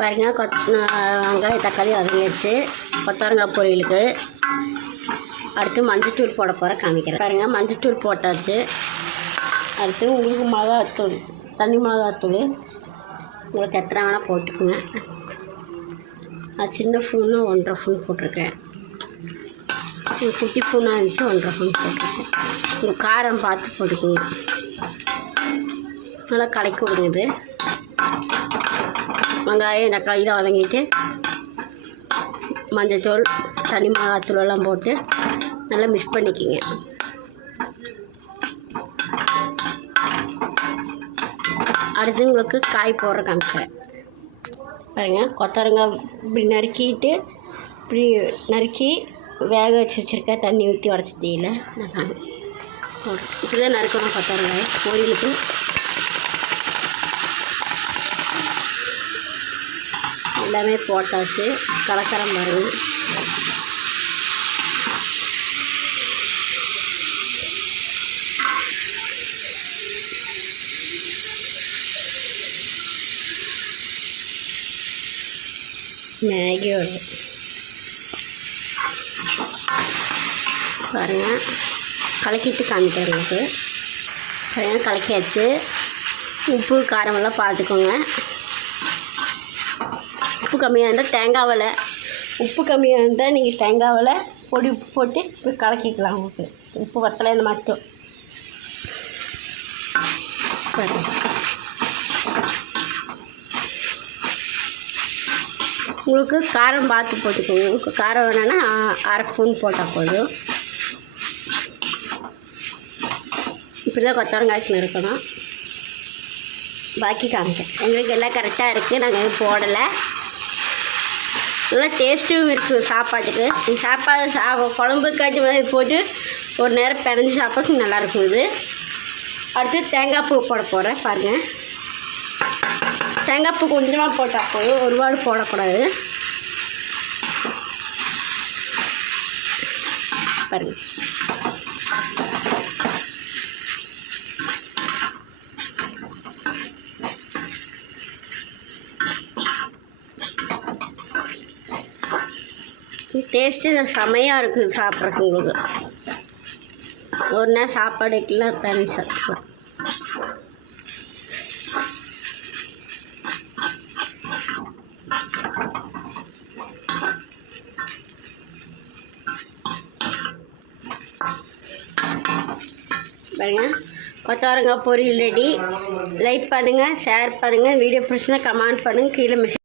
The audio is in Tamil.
பாருங்கள் வெங்காயம் தக்காளி வதங்கிடுச்சு. கொத்தவரங்காய் பொரியலுக்கு அடுத்து மஞ்சத்தூள் போட போகிறேன், காமிக்கிறேன். பாருங்கள், மஞ்சத்தூள் போட்டாச்சு. அடுத்து உங்களுக்கு மிளகாத்தூள், தண்ணி மிளகாத்தூள் உங்களுக்கு எத்தனை வேணால் போட்டுக்குங்க. அது சின்ன ஸ்பூன்னு 1.5 ஸ்பூன் போட்டிருக்கேன். குட்டி ஸ்பூனாக இருந்துச்சு 1.5 ஸ்பூன் போட்டிருக்கேன். உங்களுக்கு காரம் பார்த்து போட்டுக்குங்க. நல்லா கலக்கி விடுங்க. இது வெங்காயம் தக்காளியில் வதங்கிட்டு மஞ்சத்தூள் தனி மிளகாத்தூள் எல்லாம் போட்டு நல்லா மிக்ஸ் பண்ணிக்கிங்க. அடுத்து உங்களுக்கு காய் போடுற காமிக்கிறேன். பாருங்கள், கொத்தவரங்காய் இப்படி நறுக்கிட்டு இப்படி நறுக்கி வேக வச்சுருக்கேன். தண்ணி ஊற்றி உடச்சி தீயில நான் இப்படி தான் நறுக்கணும் கொத்தவரங்காய் பொரியலுக்கு. எல்லாமே போட்டாச்சு. கலக்கரம் பாருங்கள். மேகியோட பாருங்கள், கலக்கிட்டு காமிக்கிறேன் உங்களுக்கு. பாருங்கள், கலக்கியாச்சு. உப்பு காரமெல்லாம் பார்த்துக்கோங்க. உப்பு கம்மியாக இருந்தால் தேங்காவில், உப்பு கம்மியாக இருந்தால் நீங்கள் தேங்காவில் பொடி உப்பு போட்டு இப்படி கலக்கிக்கலாம். உங்களுக்கு உப்பு வத்தலைன்னு மட்டும் பாருங்கள். உங்களுக்கு காரம் பார்த்து போட்டுக்கோங்க. உங்களுக்கு காரம் வேணுன்னா 1/2 ஸ்பூன் போட்டால் போதும். இப்படி தான் கொத்தவரங்காய்க்கு நறுக்கணும். பாக்கி காமிக்கிறேன். எங்களுக்கு எல்லாம் கரெக்டாக இருக்குது. நாங்கள் எதுவும் போடலை. நல்லா டேஸ்ட்டும் இருக்குது சாப்பாட்டுக்கு. சாப்பாடு குழம்புக்காய்ச்சி மாதிரி போட்டு ஒரு நேரம் பிணைஞ்சி சாப்பாட்டுக்கு நல்லாயிருக்கும். இது அடுத்து தேங்காய் பூ போட போகிறேன். பாருங்கள், தேங்காய் பூ கொஞ்சமாக போட்டால் போதும், ஒருபாடு போடக்கூடாது. பாருங்கள், டேஸ்ட்டு செமையாக இருக்குது சாப்பிட்றதுக்கு. உங்களுக்கு ஒரு நேரம் சாப்பாடு வைக்கலாம், பிணைஞ்சி சாப்பிட்டுக்கலாம். பாருங்கள், கொத்தவரங்காய் பொரியல் ரெடி. லைக் பண்ணுங்கள், ஷேர் பண்ணுங்கள். வீடியோ பிடிச்சிருந்தா கமெண்ட் பண்ணுங்கள். கீழே மெசேஜ்